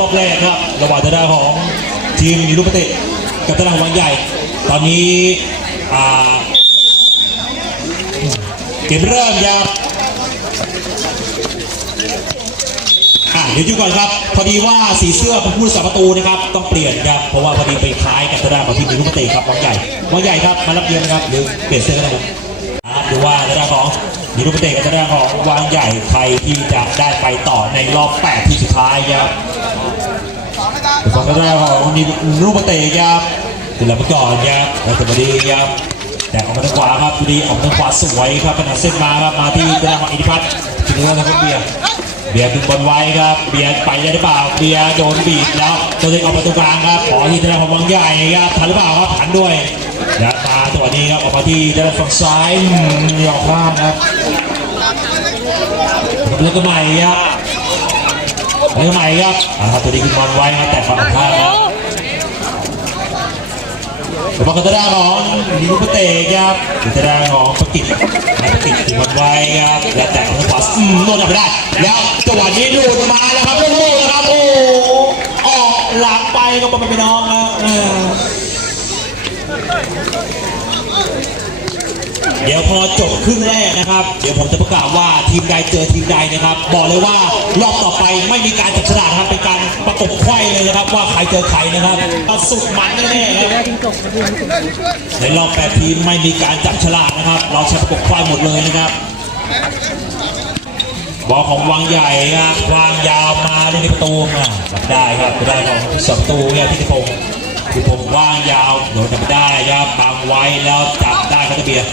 รอบแรกครับระหว่างทางด้านของทีมนิรุปเตะกับทางด้านของวังใหญ่ ตอนนี้เกมเริ่มครับเดี๋ยวดูก่อนครับ พอดีว่าสีเสื้อเป็นผู้รักษาประตูนะครับ ต้องเปลี่ยนครับ เพราะว่าพอดีไปคล้ายกับทางด้านของทีมนิรุปเตะครับวังใหญ่วังใหญ่ครับมารับเยือนครับหรือเปลี่ยนเสื้อกันนะครับดูว่าทางด้านของนิรุปเตะกับทางด้านของวังใหญ่ใครที่จะได้ไปต่อในรอบแปดทีมสุดท้ายครับ ฝั่งแรกของนิรูปเตะครับติดหลังไปก่อนครับแล้วแต่บดีครับแต่ออกมาทางขวาครับดูดีออกมาทางขวาสวยครับขนาดเส้นมาครับมาที่กระดานของอิทธิพัฒน์ทีนี้นะครับเบียร์เบียร์ดึงบอลไว้ครับเบียร์ไปได้หรือเปล่าเบียร์โดนบีบแล้วตัวเองออกประตูกลางครับขอที่ทางด้านของวังใหญ่ครับทันหรือเปล่าครับทันด้วยแล้วมาตัวนี้ครับออกมาที่ด้านฝั่งซ้ายหยอกข้างครับแล้วก็ใหม่ครับ แล้วทำไมครับอ่าตัวนี้คือบอลไว้ครับแต่ฝั่งข้างครับแต่บอลกระด้างของนิรุปเตะครับกระด้างของปกิจปกิจถึงบอลไว้ครับและแต่ของขวาอืมโดนจับไม่ได้ แล้วจังหวะนี้หลุดมาแล้วครับลูกๆนะครับ โอ้ออกหลังไปก็บอลไปน้องครับ เดี๋ยวพอจบครึ่งแรกนะครับ เดี๋ยวผมจะประกาศว่าทีมใดเจอทีมใดนะครับ บอกเลยว่ารอบต่อไปไม่มีการจับฉลากนะครับเป็นการประกบไขว้เลยนะครับ ว่าใครเจอใครนะครับสุดมันแน่ๆครับในรอบแปดทีมไม่มีการจับฉลากนะครับ เราใช้ประกบไขว้หมดเลยนะครับบอลของวังใหญ่ครับวางยาวมาเล่นในประตูอะจับได้ครับได้ของสองประตูเนี่ยพิธิพงศ์พิธิพงศ์ว่างยาวโดนจับไม่ได้ครับบังไว้แล้วจับได้ครับเบียร์เบียร์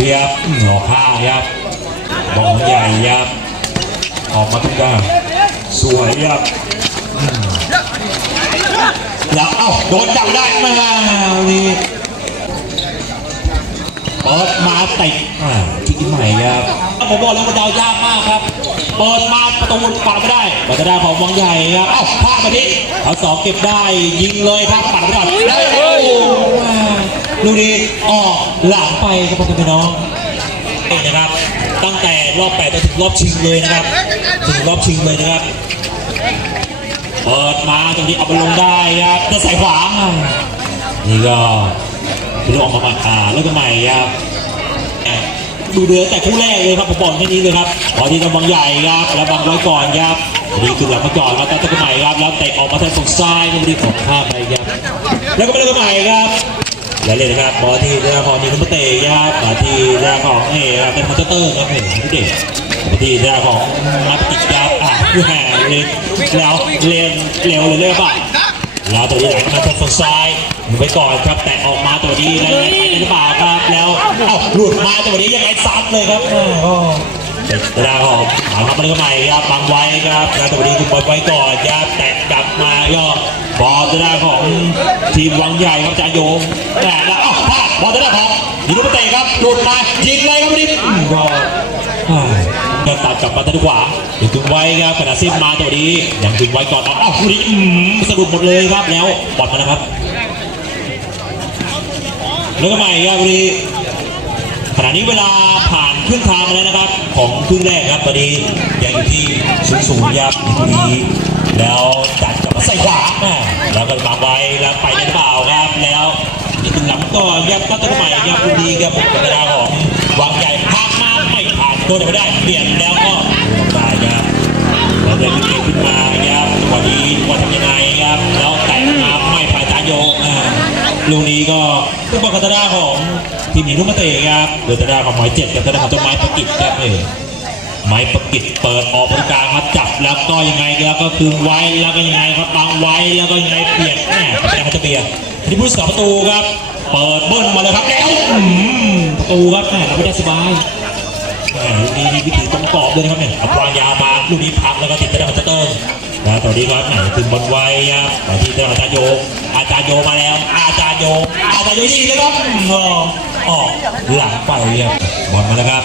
อื้อหลอกข้างครับบอลของใหญ่ครับ ออกมาทุกด้านสวยครับอืมแล้วเอ้าโดนจับได้มานี่เปิดมาติดอ่าคิดใหม่ครับผมบอกแล้วมันเดายากมากครับ เปิดมาประตูปัดไม่ได้ปัดไม่ได้ของวังใหญ่ครับเอ้าพลาดมาดิเอาสองเก็บได้ยิงเลยครับปัดไม่ได้ ลูกนี้ออกหลังไปครับพ่อพี่น้องนี่นะครับ ตั้งแต่รอบแปดจนถึงรอบชิงเลยนะครับ ถึงรอบชิงเลยนะครับเปิดมาตรงนี้เอาไปลงได้ครับจะใส่ขวานี่ก็ลูกออกมาใหม่อ่าแล้วก็ใหม่ครับดูเดือดแต่คู่แรกเลยครับผมบอกแค่นี้เลยครับขอที่กำบังใหญ่ครับ แล้วบังไว้ก่อนครับดีขึ้นหลังมาก่อนครับแล้วตะกใหม่ครับ แล้วเตะออกมาทางฝั่งซ้ายก็ไม่ได้ของข้าไปครับ แล้วก็ไม่ได้ก็ใหม่ครับ แล้วเลยนะครับบอลที่เรื่องของนิคุเตะครับมาที่เรื่องของเอ๋เป็นมอเตอร์ครับเห็นพี่เด็กมาที่เรื่องของมาติดครับอะผู้แห่เลยแล้วเรียนเร็วเลยเรื่อยป่ะแล้วตัวนี้ไหลมาทางฝั่งซ้ายหมุนไปก่อนครับแต่ออกมาตัวนี้แล้วยังไปได้หรือเปล่าครับแล้วเอ้าหลุดมาตัวนี้ยังไงซัดเลยครับแม่ก็เวลาของหาทำอะไรก็ใหม่ครับบังไว้ครับแล้วตัวนี้คือบอลไว้ก่อนครับแต่กลับมาย่อบอล ตัวด้านของทีมวังใหญ่ครับจ่าโยงแต่ล้วเอ้าพลาดบอลตัวด้านของยิงลูกเตะครับหลุดมายิงเลยครับนี่อืมก็อ่าเดินตัดกลับมาทางขวาดึงถึงไว้ครับขณะสิ้นมาตัวนี้ยังดึงไว้ก่อนอ้าลูกนี้อืมสะดุดหมดเลยครับแล้วบอลมาแล้วครับแล้วก็ใหม่ครับลูกนี้ขณะนี้เวลาผ่านครึ่งทางแล้วนะครับ ของครึ่งแรกครับตอนนี้ยังอยู่ที่ศูนย์ศูนย์ครับตรงนี้ แล้วจัดกลับมาใส่ขวาแม่แล้วก็มาไว้แล้วไปได้เปล่าครับแล้วอีกถึงหลังก็ยับก็ต้นใหม่ครับลูกนี้ครับเวลาของวางใหญ่พากมาไม่ผ่านตัวไม่ได้เปลี่ยนแล้วก็ได้ครับแล้วเลยขึ้นขึ้นมาครับวันนี้ว่าทำยังไงครับแล้วแต่มาไม่ผ่านจานโยกอ่าลูกนี้ก็เป็นบอลกัตาของทีมหญิงลูกมะเตะครับโดยตนาของหมายเจ็ดกับตนาของต้นไม้ประกิจครับเออไม้ประ กิดเปิดออกตรงกลางครับจับแล้วก็ยังไงแล้วก็คืนไว้แล้วก็ยังไงครับบังไว้แล้วก็ยังไงเปลี่ยนแหมแต่เขาจะเปลี่ยนที่ผู้สาประตูครับ เปิดเบิ้ลมาเลยครับแล้วอืมประตูครับแหมเราไม่ได้สบายแหมลูกนี้มีวิถีตรงกรอบด้วยนะครับเนี่ยเอาวางยาวมาลูกนี้พักแล้วก็ติดตะดังจะเติมแล้วตอนนี้ครับแหมถึงบอลไว้ครับมาที่อาจารย์โย อาจารย์โยมาแล้ว อาจารย์โย อาจารย์โยยิงเลยครับอืมออกออกหลังไปครับบอลมาแล้วครับ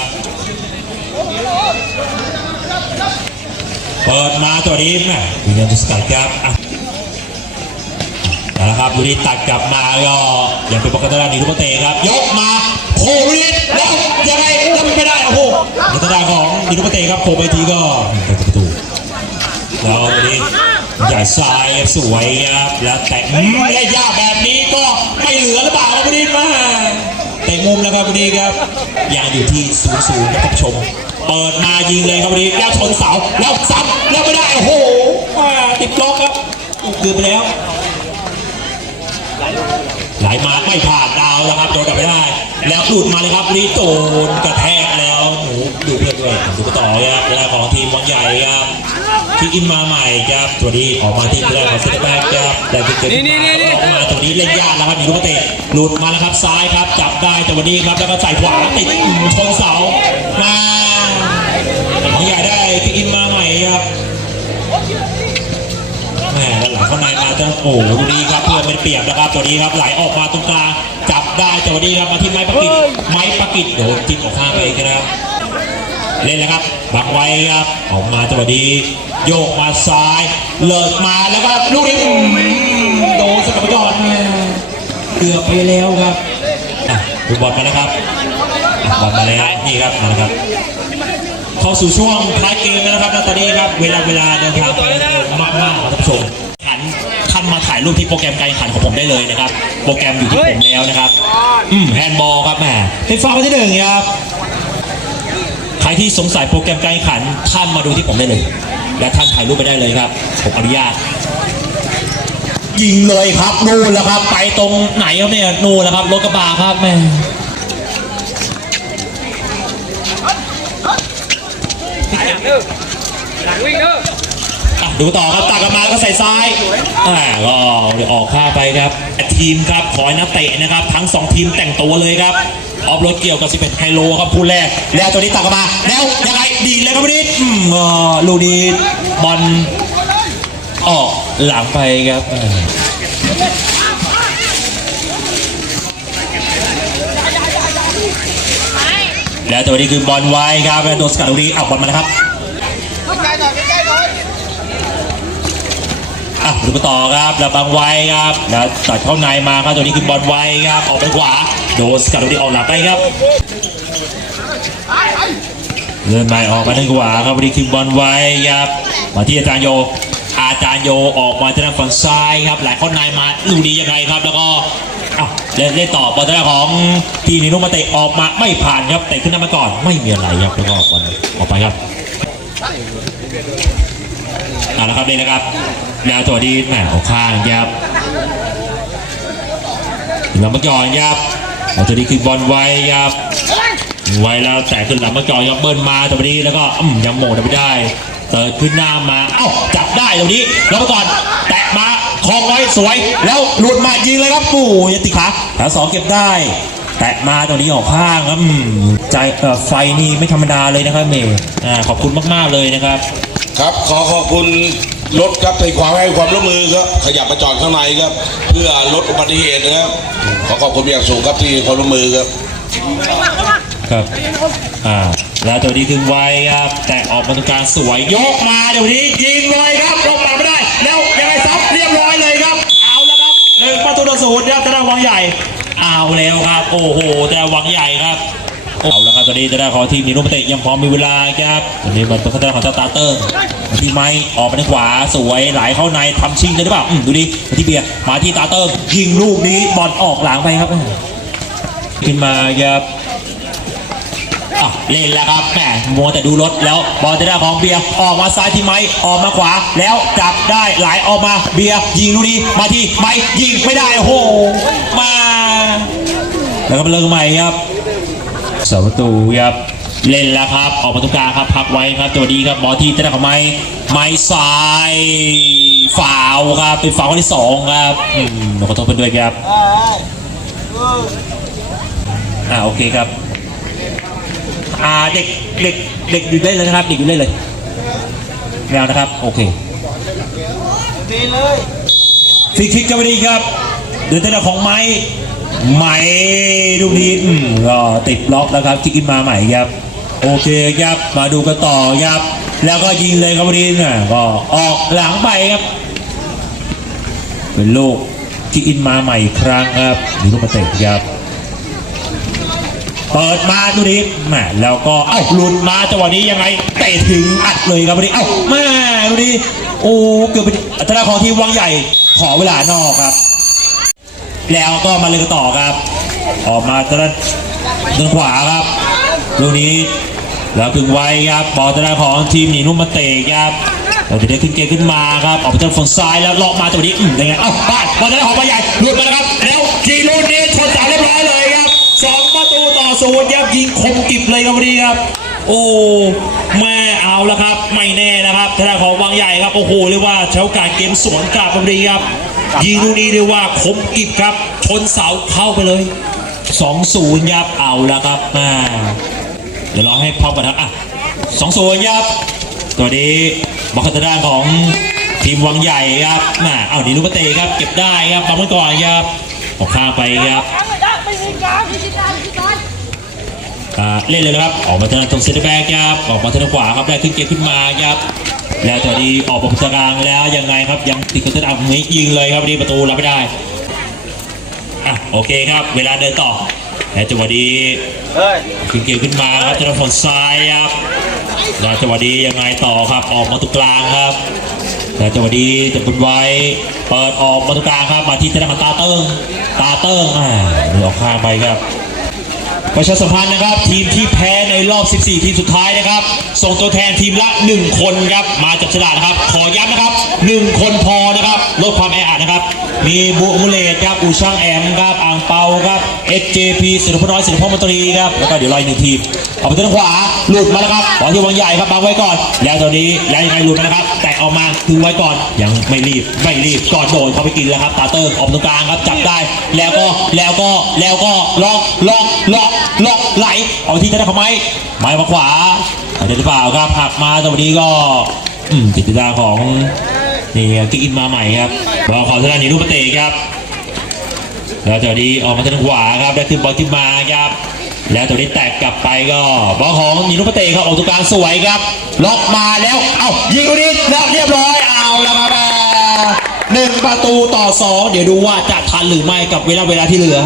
เปิดมาตัวนี้แม่วิญญาณจะสกัดครับอะเอาละครับดูนี้ตัดกลับมาก็ยังเป็นปกติด้านนี้ทุกเตะครับ ยกมาโควิดแล้วยังไงทำไม่ได้โอ้โหในทางด้านของดีทุกเตะครับโคไปทีก็ประตูแล้วดูนี้ใหญ่ทรายสวยครับแล้วแต่อืมได้ยากแบบนี้ก็ไม่เหลือหรือเปล่าครับวันนี้มาแต่มุมนะครับวันนี้ครับยังอยู่ที่ศูนย์ศูนย์นะครับผู้ชม เปิดมายิงเลยครับวันนี้แล้วชนเสาแล้วซ้ำแล้วไม่ได้โอ้โหติดล็อกครับเกือบไปแล้วไหลมาไม่ผ่านดาวแล้วครับโดนกลับไม่ได้ แล้วหลุดมาเลยครับลีโตนกระแทกแล้วหนูดูเพื่อนด้วยดูต่อครับเวลาของทีมบอลใหญ่ครับที่อินมาใหม่ครับตัวนี้ออกมาที่แรกของเซนเตอร์แบ็กครับแต่ที่เกิดมาออกมาตัวนี้เล่นยากแล้วครับมีลูกเตะหลุดมาแล้วครับซ้ายครับจับได้แต่วันนี้ครับแล้วก็ใส่ขวาติดชนเสามา โอ้โหดูดีครับเพื่อนเป็นเปรียบนะครับตัวนี้ครับไหลออกมาตรงกลางจับได้ตัวนี้ครับมาที่ไม้ประกิดไม้ประกิดโดนจิ้มออกข้างไปครับ เล่นแล้วครับบังไว้ครับออกมาตัวนี้โยกมาซ้ายเลิกมาแล้วก็ลูกนี้อืมโดนสกัดไปก่อนแม่เกือบไปแล้วครับอะดูบอลมาแล้วครับอะบอลมาแล้วนี่ครับมาแล้วครับเข้าสู่ช่วงท้ายเกมแล้วนะครับแล้วตอนนี้ครับเวลาเวลาเดินทางไปมากมากๆครับท่านผู้ชมขันท่านมาถ่าย รูปที่โปรแกรมการแข่งขันของผมได้เลยนะครับ โปรแกรมอยู่ที่ผมแล้วนะครับ อืมแฮนด์บอลครับแหมเป็นฟาวล์ที่หนึ่งครับใครที่สงสัยโปรแกรมการแข่งขันท่านมาดูที่ผมได้เลย และท่านถ่ายรูปไปได้เลยครับผมอนุญาตยิงเลยครับนู่นแล้วครับ ไปตรงไหนครับเนี่ยนู่นแล้วครับรถกระบะครับแม่หลังวิ่งเด้อ อะดูต่อครับตักกลับมาแล้วก็ใส่ซ้ายอ่าก็เดี๋ยออกข้าไปครับ ทีมครับขอให้นักเตะนะครับ ทั้งสองทีมแต่งตัวเลยครับออฟโรดเกี่ยวกับ 11ไฮโลครับคู่แรก แล้วตัวนี้ตักกลับมา แล้วยังไงดีเลยครับวันนี้อืมอ่าลูกนี้บอลออกหลังไปครับแล้วตัวนี้คือบอลไว้ครับโดนสกัดลูกนี้เอาบอลมาแล้วครับ อะดูกันต่อครับแล้วบางไว้ครับแล้วตัดเข้าในมาครับตัวนี้คือบอลไว้ครับออกไปขวาโดนสกัดตัวนี้ออกหลังไปครับเลื่อนไปออกมาทางขวาครับวันนี้คือบอลไว้ครับมาที่อาจารย์โยอาจารย์โยออกมาทางฝั่งซ้ายครับหลเข้าในมาลูกนี้ยังไงครับ แล้วก็เล่นเล่นต่อบอลทางด้านของทีมนิรุมาเตะออกมาไม่ผ่านครับเตะขึ้นนำมาก่อนไม่มีอะไรครับแล้วก็บอลออกไปครับเอาละครับนี่นะครับ แนวตัวดีแหมออกข้างครับลังมาจอนครับเอาตัวดีคือบอลไว้ครับ ไว้แล้วแต่ขึ้นหลังมาจอนครับเบิ้ลมาตัวนี้แล้วก็อืมยังโมงไม่ได้เติร์ดขึ้นหน้ามาเอ้าจับได้ตัวนี้แล้วมาก่อนแตะมาคลองไว้สวย แล้วหลุดมายิงเลยครับปู่ยติขาแถวสองเก็บได้แตะมาตัวนี้ออกข้างครับอืมใจไฟนี่ไม่ธรรมดาเลยนะครับเมย์อ่าขอบคุณมาก ๆ เลยนะครับ ครับขอขอบคุณ รถครับในความให้ความร่วมมือครับขยับมาจอดข้างในครับ เพื่อลดอุบัติเหตุนะครับขอขอบคุณอย่างสูงครับที่ความร่วมมือครับครับ อ่า แล้วตัวนี้คือไวครับ แต่ออกมาตรงกลางสวยยกมาเดี๋ยวนี้ยิงเลยครับลงมาไม่ได้ แล้วยังไงซับเรียบร้อยเลยครับ เอาแล้วครับหนึ่งประตูต่อศูนย์ครับธนาวังใหญ่ เอาแล้วครับ โอ้โหแต่วังใหญ่ครับ เอาล้วครับตอนนี้จะได้ขอทีมนีโนมเตะยังพร้อมมีเวลาครับตอนนี้มันเป็นขั้นตอนของเจ้าตาเตอร์ที่ไม้ออกไปทางขวาสวยไหลเข้าในทำชิงเลยหรือเปล่าอืมดูดิมาที่เบียร์มาที่ตาเตอร์ยิงลูกนี้บอลออกหลังไปครับขึ้นมาครับอะเล่นแล้วครับแหมมัวแต่ดูรถแล้วบอลจะได้ของเบียร์ออกมาซ้ายที่ไม้ออกมาขวา แล้วจับได้ไหลออกมาเบียร์ยิงลูกนี้มาที่ไม้ยิงไม่ได้โอ้โหมาแล้วก็เริ่มใหม่ครับ เสาประตูครับเล่นแล้วครับ ออกมาตรงกลางครับพักไว้ครับตัวดีครับบอลที่จะได้ของไม้ไม้ซ้ายฝาวครับเป็นฝาวคนที่สองครับอืมขอโทษเพื่อนด้วยครับอ่าโอเคครับอ่าเด็กเด็กเด็กอยู่ได้เลยนะครับเด็กอยู่ได้เลยแมวนะครับโอเคดีเลยฟรีคิกกันไปดีครับเดินเต้นของไม้ ไหม้ลูกนี้อืมก็ติดล็อกแล้วครับคิกอินมาใหม่ครับโอเคครับมาดูกันต่อครับ แล้วก็ยิงเลยครับวันนี้น่ะก็ออกหลังไปครับ เป็นลูกคิกอินมาใหม่อีกครั้งครับมีลูกกระเตะครับเปิดมาดูดิแหมแล้วก็เอ้าหลุดมาจังหวะนี้ยังไงเตะถึงอัดเลยครับวันนี้เอ้าแม่ดูดิโอ้เกือบไปธนาของทีมวังใหญ่ขอเวลานอกครับ แล้วก็มาเลยกันต่อครับ ออกมาทางด้านด้านขวาครับลูกนี้แล้วถึงไว้ครับบอลทางด้านของทีมหนีนุ่มมาเตะครับเราจะได้ขึ้นเกมขึ้นมาครับออกไปทางฝั่งซ้ายแล้วเลาะมาจังหวะนี้อืมยังไงเอ้าบ้านบอลทางด้านของบอลใหญ่หลุดมาแล้วครับแล้วจีลูนี้ชนเสาเรียบร้อยเลยครับสองประตูต่อศูนย์ครับยิงคมกิบเลยครับวันนี้ครับ โอ้แม่เอาแล้วครับ ไม่แน่นะครับทางด้านของวังใหญ่ครับโอ้โหเรียกว่าใช้โอกาสเกมสวนกลับวันนี้ครับ ยิงลูกนี้เรียว่าคมกริบครับ ชนเสาเข้าไปเลย 2-0ยับเอาแล้วครับม่เดี๋ยวรอให้พร้อมกันครับอะ2-0ยับตัวนี้บอลคัตด้านของทีมวังใหญ่ครับม่เอาดีลูกเตะครับ เก็บได้ครับบังไว้ก่อนครับออกข้างไปครับเล่นเลยนะครับ ออกมาทางตรงเซนเตอร์แบ็กครับ ออกมาทางขวาครับ ได้ขึ้นเกมขึ้นมาครับ แล้วตัวนี้ออกมาตรงกลางแล้วยังไงครับยังติดกระตุ้นอะนี้ยิงเลยครับนี่ประตูรับไม่ได้อะโอเคครับ เวลาเดินต่อและจังหวะนี้ขึ้นเกมขึ้นมาครับทางฝั่งซ้ายครับแล้วจังหวะนี้ยังไงต่อครับออกมาตรงกลางครับแล้วจังหวะนี้จะบุญไว้เปิดออกมาตรงกลางครับมาที่ธนาคารตาเติ้งตาเติ้งอ่าเดี๋ยวออกข้างไปครับ ประชาสัมพันธ์นะครับ ทีมที่แพ้ในรอบ 14 ทีมสุดท้ายนะครับ ส่งตัวแทนทีมละ 1 คนครับ มาจับฉลากนะครับ ขอย้ำนะครับ 1 คนพอนะครับ ลดความแออัดนะครับ มีบุมูเลตครับอูช่างแอมครับอ่างเปาครับ SJP สิริพน้อยสิริพมนตรีครับแล้วก็เดี๋ยวรออีกหนึ่งทีมออกไปทางขวาหลุดมาแล้วครับบอลที่วางใหญ่ครับบังไว้ก่อน แล้วตอนนี้แล้วยังไงหลุดนะครับ แต่ออกมาถึงไว้ก่อนยังไม่รีบไม่รีบก่อนโดนเขาไปกินแล้วครับตาเติร์ออกตรงกลางครับจับได้แล้วก็แล้วก็แล้วก็ล็อกล็อกล็อกล็อกไหลเอาที่ธนาคารไม้ไม้มาขวาเอาได้หรือเปล่าครับหักมาตรงนี้ก็อืมติดตาของ นี่กิ๊กอินมาใหม่ครับบอลของธนาคารนีรูปเตะครับ แล้วตัวนี้ออกมาทางขวาครับได้ขึ้นบอลขึ้นมาครับ แล้วตัวนี้แตกกลับไปก็บอลของนิรุปเตะครับออกตรงกลางสวยครับ ล็อกมาแล้วเอ้ายิงนี้แล้วเรียบร้อยเอาแล้วครับหนึ่งประตูต่อสองเดี๋ยวดูว่าจะทันหรือไม่กับเวลาเวลาที่เหลือ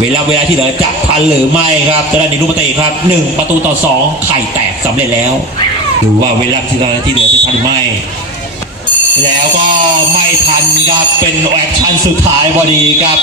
เวลาเวลาที่เหลือจะทันหรือไม่ครับจะได้นิรุปเตะครับหนึ่งประตูต่อสองไข่แตกสำเร็จแล้วดูว่าเวลาเหลือที่เหลือจะทันหรือไม่ แล้วก็ไม่ทันครับเป็นแอคชั่นสุดท้ายพอดีครับ